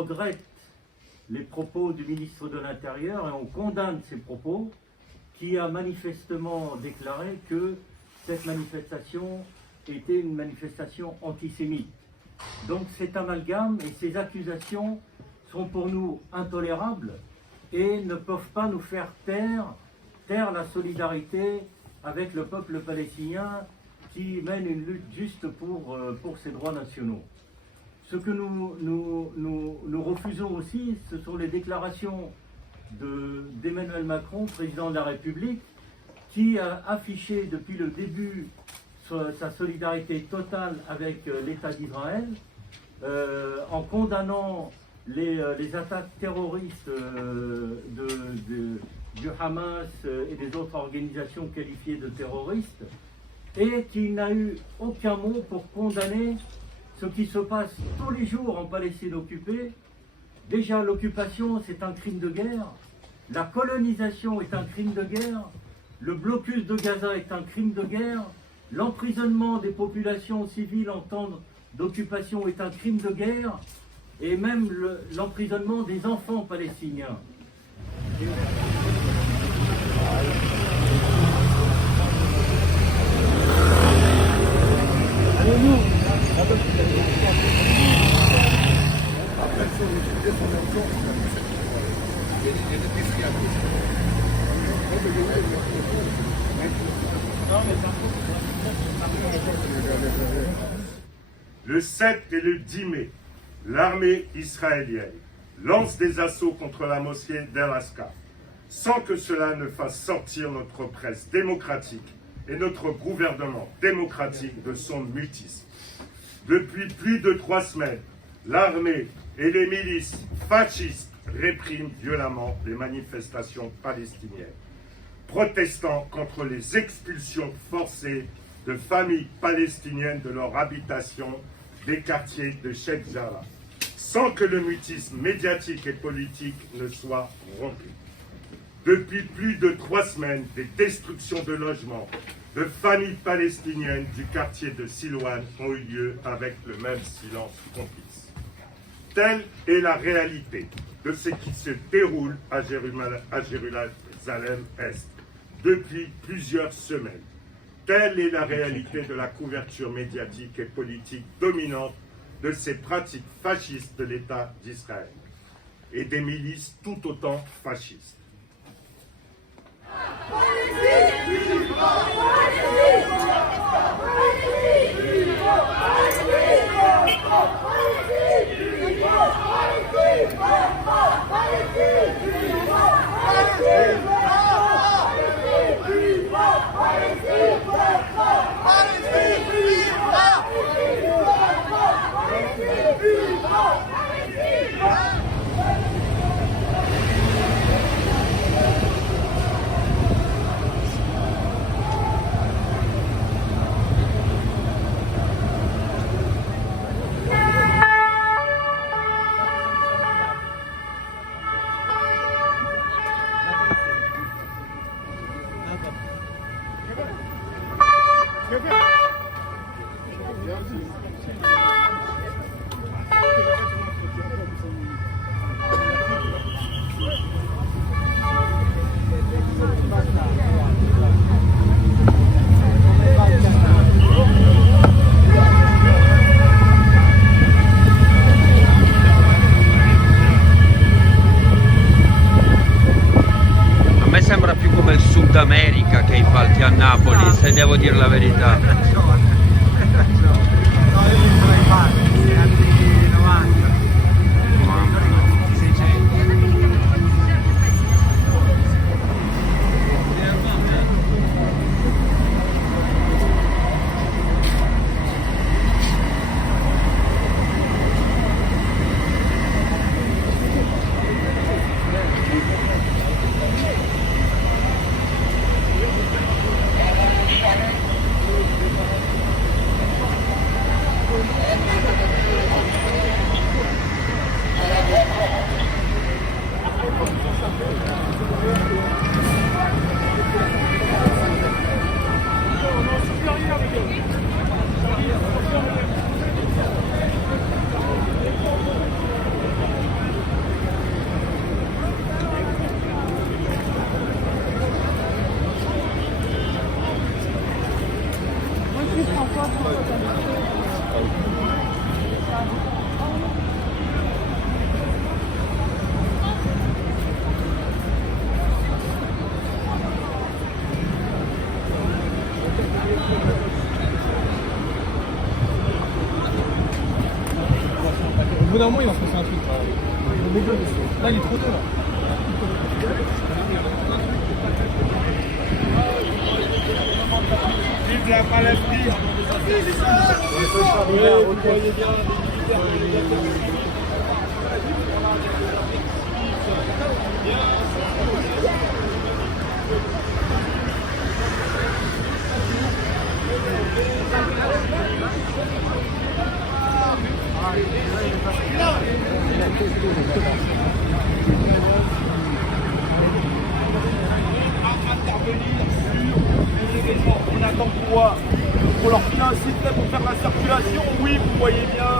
regrette les propos du ministre de l'Intérieur et on condamne ces propos, qui a manifestement déclaré que cette manifestation était une manifestation antisémite. Donc cet amalgame et ces accusations sont pour nous intolérables et ne peuvent pas nous faire taire la solidarité avec le peuple palestinien qui mène une lutte juste pour ses droits nationaux. Ce que nous refusons aussi, ce sont les déclarations d'Emmanuel Macron, président de la République, qui a affiché depuis le début sa solidarité totale avec l'État d'Israël, en condamnant les attaques terroristes du Hamas et des autres organisations qualifiées de terroristes, et qui n'a eu aucun mot pour condamner ce qui se passe tous les jours en Palestine occupée. Déjà, l'occupation, c'est un crime de guerre. La colonisation est un crime de guerre. Le blocus de Gaza est un crime de guerre. L'emprisonnement des populations civiles en temps d'occupation est un crime de guerre. Et même l'emprisonnement des enfants palestiniens. Le 7 et le 10 mai, l'armée israélienne lance des assauts contre la mosquée d'Al-Aqsa, sans que cela ne fasse sortir notre presse démocratique et notre gouvernement démocratique de son mutisme. Depuis plus de 3 semaines, l'armée et les milices fascistes répriment violemment les manifestations palestiniennes, protestant contre les expulsions forcées de familles palestiniennes de leur habitation des quartiers de Sheikh Jarrah, sans que le mutisme médiatique et politique ne soit rompu. Depuis plus de 3 semaines, des destructions de logements de familles palestiniennes du quartier de Silouane ont eu lieu avec le même silence complice. Telle est la réalité de ce qui se déroule à Jérusalem-Est depuis plusieurs semaines. Telle est la réalité de la couverture médiatique et politique dominante de ces pratiques fascistes de l'État d'Israël et des milices tout autant fascistes. America che i falchi a Napoli, se devo dire la verità. d'un moment, il va se passer un truc. Là, il est trop tôt, là. Vive la Palestine! On attend quoi? Pour leur filer un système pour faire la circulation? Oui, vous voyez bien.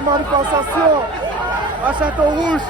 Manifestation à Château-Rouge.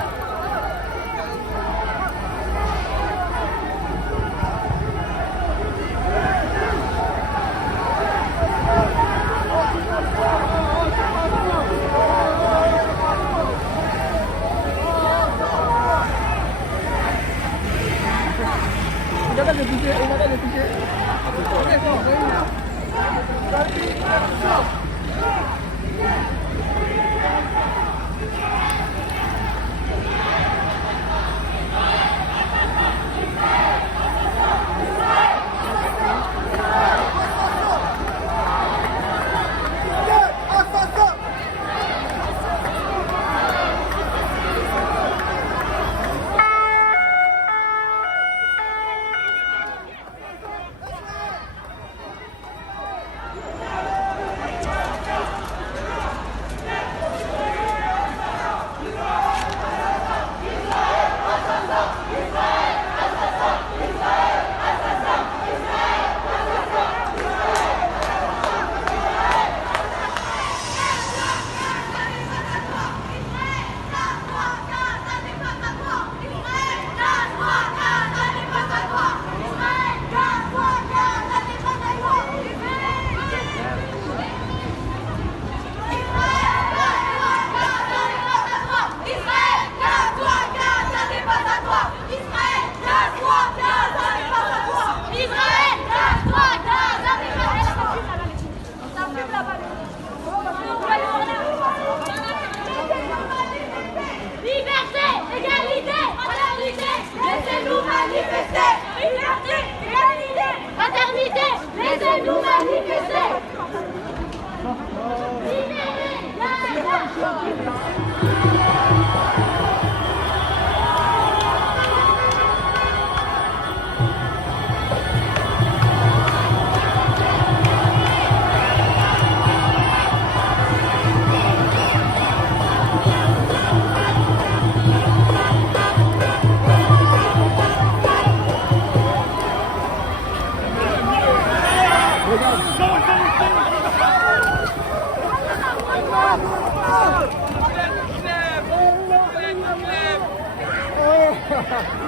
Laissez-nous manifester. Oh